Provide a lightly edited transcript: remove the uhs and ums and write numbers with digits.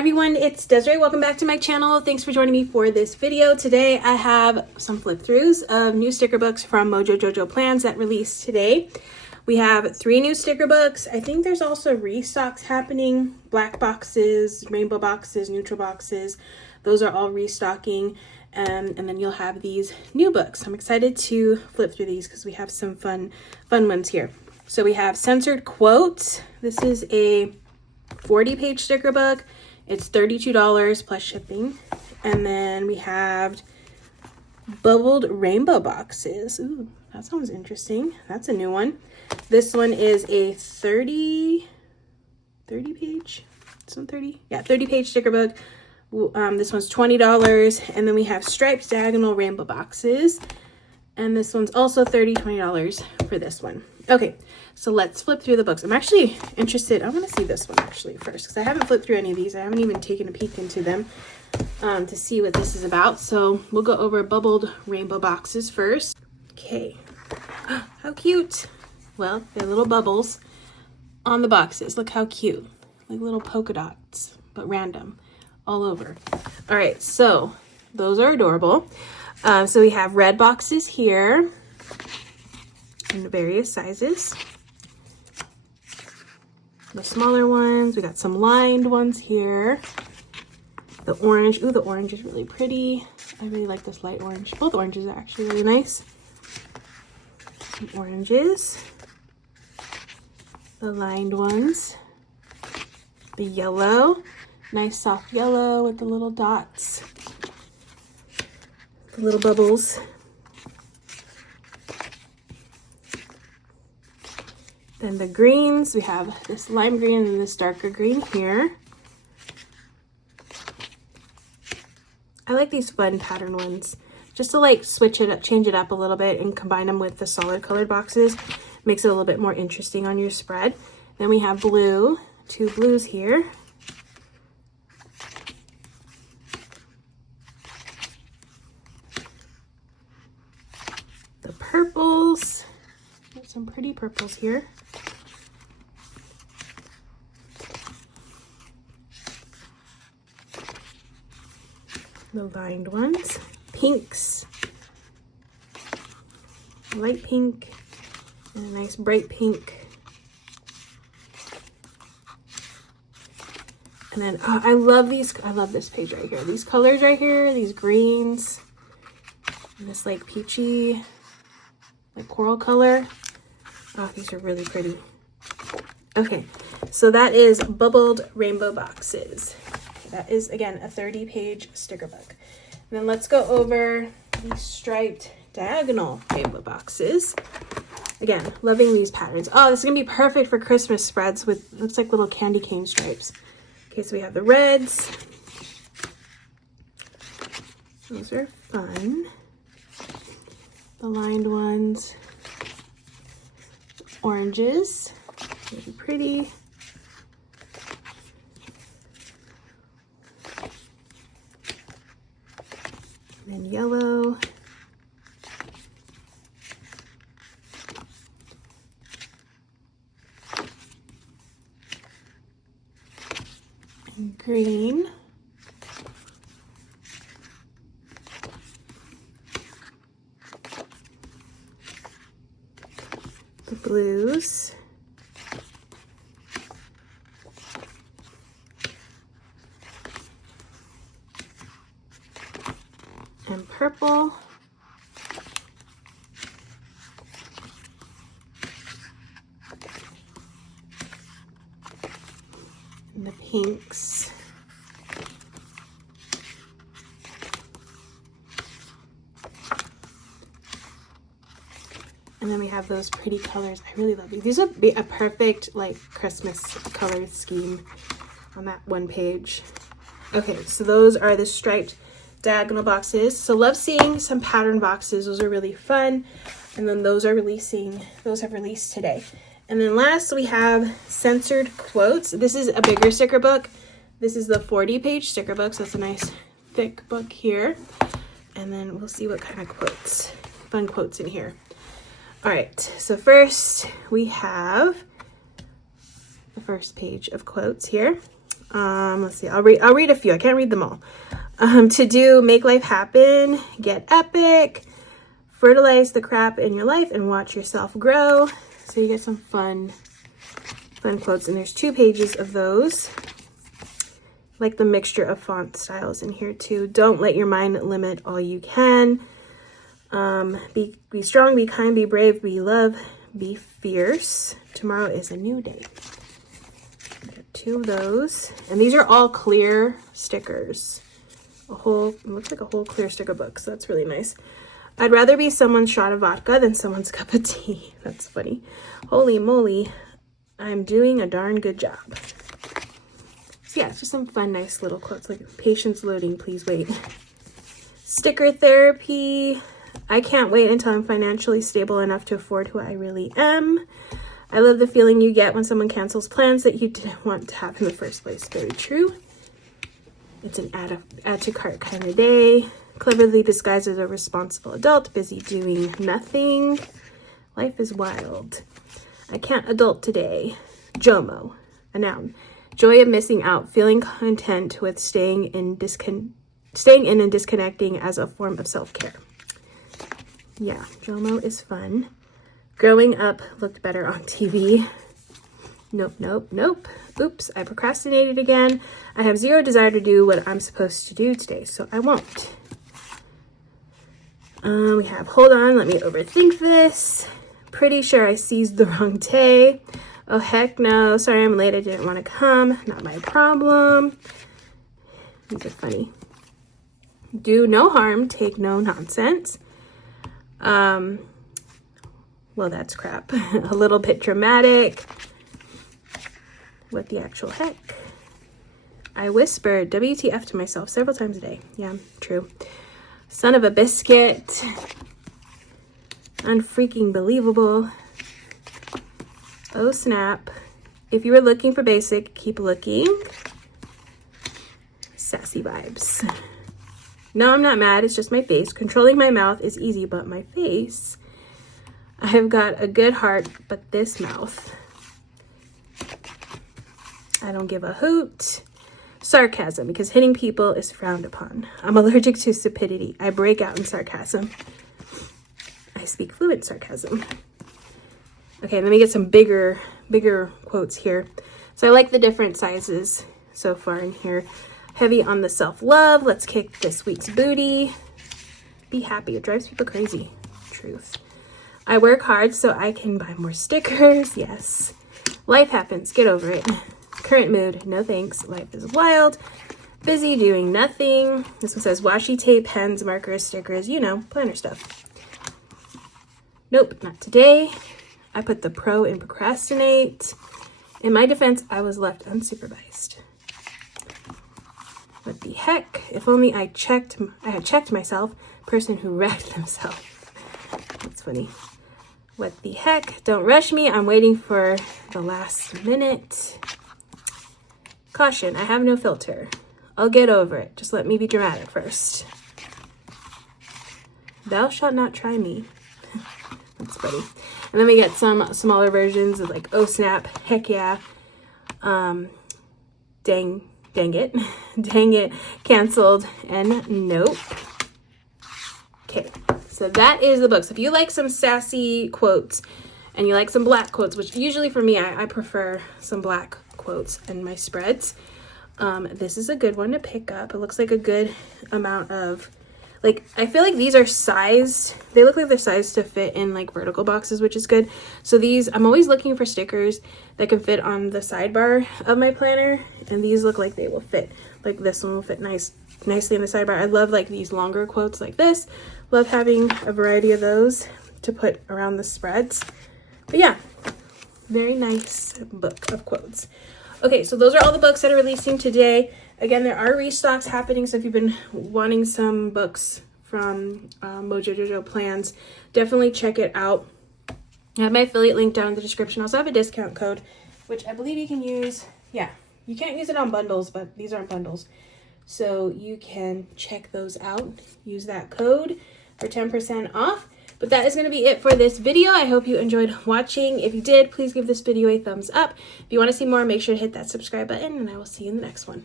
everyone, it's Desiree. Welcome back to my channel. Thanks for joining me for this video. Today I have some flip throughs of new sticker books from Mojo Jojoplans that released today. We have 3 new sticker books. I think there's also restocks happening. Black boxes, rainbow boxes, neutral boxes. Those are all restocking. And then you'll have these new books. I'm excited to flip through these because we have some fun ones here. So we have Censored Quotes. This is a 40-page sticker book. It's $32 plus shipping. And then we have Bubbled Rainbow Boxes. Ooh, that sounds interesting. That's a new one. This one is a 30 page? This one 30? Yeah, 30-page sticker book. This one's $20. And then we have Striped Diagonal Rainbow Boxes. And this one's also $20 for this one. Okay, so let's flip through the books. I'm actually interested. I want to see this one actually first because I haven't flipped through any of these. I haven't even taken a peek into them to see what this is about. So we'll go over Bubbled Rainbow Boxes first. Okay, how cute. Well, they're little bubbles on the boxes. Look how cute. Like little polka dots, but random all over. All right, so those are adorable. So we have red boxes here in various sizes. The smaller ones, we got some lined ones here. The orange, ooh, the orange is really pretty. I really like this light orange. Both oranges are actually really nice. Some oranges. The lined ones. The yellow, nice soft yellow with the little dots. The little bubbles. Then the greens, we have this lime green and this darker green here. I like these fun pattern ones. Just to like switch it up, change it up a little bit and combine them with the solid colored boxes. Makes it a little bit more interesting on your spread. Then we have blue, 2 blues here. The purples, there's some pretty purples here. The lined ones, pinks, light pink, and a nice bright pink. And then, oh, I love these, I love this page right here. These colors right here, these greens, and this like peachy, like coral color. Oh, these are really pretty. Okay, so that is Bubbled Rainbow Boxes. That is, again, a 30-page sticker book. And then let's go over these Striped Diagonal Rainbow Boxes. Again, loving these patterns. Oh, this is going to be perfect for Christmas spreads with, looks like little candy cane stripes. Okay, so we have the reds. Those are fun. The lined ones. Oranges. Really pretty. And yellow. And green. The blues. And purple. And the pinks. And then we have those pretty colors. I really love these. These would be a perfect like Christmas color scheme on that one page. Okay, so those are the Striped Diagonal Boxes. So love seeing some pattern boxes. Those are really fun. And then those have released today. And then last we have Censored Quotes. This is a bigger sticker book. This is the 40-page sticker book. So it's a nice thick book here. And then we'll see what kind of quotes, fun quotes in here. All right, so first we have the first page of quotes here. Let's see, I'll read a few. I can't read them all. To do, make life happen, get epic, fertilize the crap in your life and watch yourself grow. So you get some fun quotes, and there's 2 pages of those. Like the mixture of font styles in here too. Don't let your mind limit all you can. Be strong, be kind, be brave, be love, be fierce. Tomorrow is a new day. Got 2 of those, and these are all clear stickers. It looks like a whole clear sticker book, so that's really nice. I'd rather be someone's shot of vodka than someone's cup of tea. That's funny. Holy moly, I'm doing a darn good job. So yeah, it's just some fun, nice little quotes like patience loading, please wait. Sticker therapy. I can't wait until I'm financially stable enough to afford who I really am. I love the feeling you get when someone cancels plans that you didn't want to have in the first place. Very true. It's an add to cart kind of day. Cleverly disguised as a responsible adult, busy doing nothing. Life is wild. I can't adult today. JOMO, a noun. Joy of missing out, feeling content with staying in and disconnecting as a form of self-care. Yeah, JOMO is fun. Growing up looked better on TV. Nope, nope, nope. Oops, I procrastinated again. I have zero desire to do what I'm supposed to do today, so I won't. We have, hold on, let me overthink this. Pretty sure I seized the wrong day. Oh, heck no. Sorry I'm late. I didn't want to come. Not my problem. These are funny. Do no harm. Take no nonsense. Well, that's crap. A little bit dramatic. What the actual heck? I whispered WTF to myself several times a day. Yeah, true. Son of a biscuit. Unfreaking believable. Oh snap. If you were looking for basic, keep looking. Sassy vibes. No, I'm not mad. It's just my face. Controlling my mouth is easy, but my face. I have got a good heart, but this mouth. I don't give a hoot. Sarcasm, because hitting people is frowned upon. I'm allergic to stupidity. I break out in sarcasm. I speak fluent sarcasm. Okay, let me get some bigger quotes here. So I like the different sizes so far in here. Heavy on the self-love. Let's kick this week's booty. Be happy. It drives people crazy. Truth. I work hard so I can buy more stickers. Yes. Life happens. Get over it. Current mood. No thanks. Life is wild. Busy doing nothing. This one says washi tape, pens, markers, stickers, you know, planner stuff. Nope, not today. I put the pro in procrastinate. In my defense, I was left unsupervised. What the heck? If only I had checked myself. Person who wrecked themselves. That's funny. What the heck? Don't rush me. I'm waiting for the last minute. Caution, I have no filter. I'll get over it. Just let me be dramatic first. Thou shalt not try me. That's funny. And then we get some smaller versions of like, oh snap, heck yeah, dang it, dang it, canceled, and nope. Okay, so that is the book. So if you like some sassy quotes and you like some black quotes, which usually for me, I prefer some black quotes in my spreads, this is a good one to pick up. It looks like a good amount of, like, I feel like these are sized. They look like they're sized to fit in like vertical boxes, which is good. So these, I'm always looking for stickers that can fit on the sidebar of my planner. And these look like they will fit. Like this one will fit nicely in the sidebar. I love like these longer quotes like this. Love having a variety of those to put around the spreads. But yeah, very nice book of quotes. Okay, so those are all the books that are releasing today. Again, there are restocks happening, so if you've been wanting some books from Mojo Jojoplans, definitely check it out. I have my affiliate link down in the description. I also have a discount code, which I believe you can use. Yeah, you can't use it on bundles, but these aren't bundles. So you can check those out. Use that code for 10% off. But that is going to be it for this video. I hope you enjoyed watching. If you did, please give this video a thumbs up. If you want to see more, make sure to hit that subscribe button, and I will see you in the next one.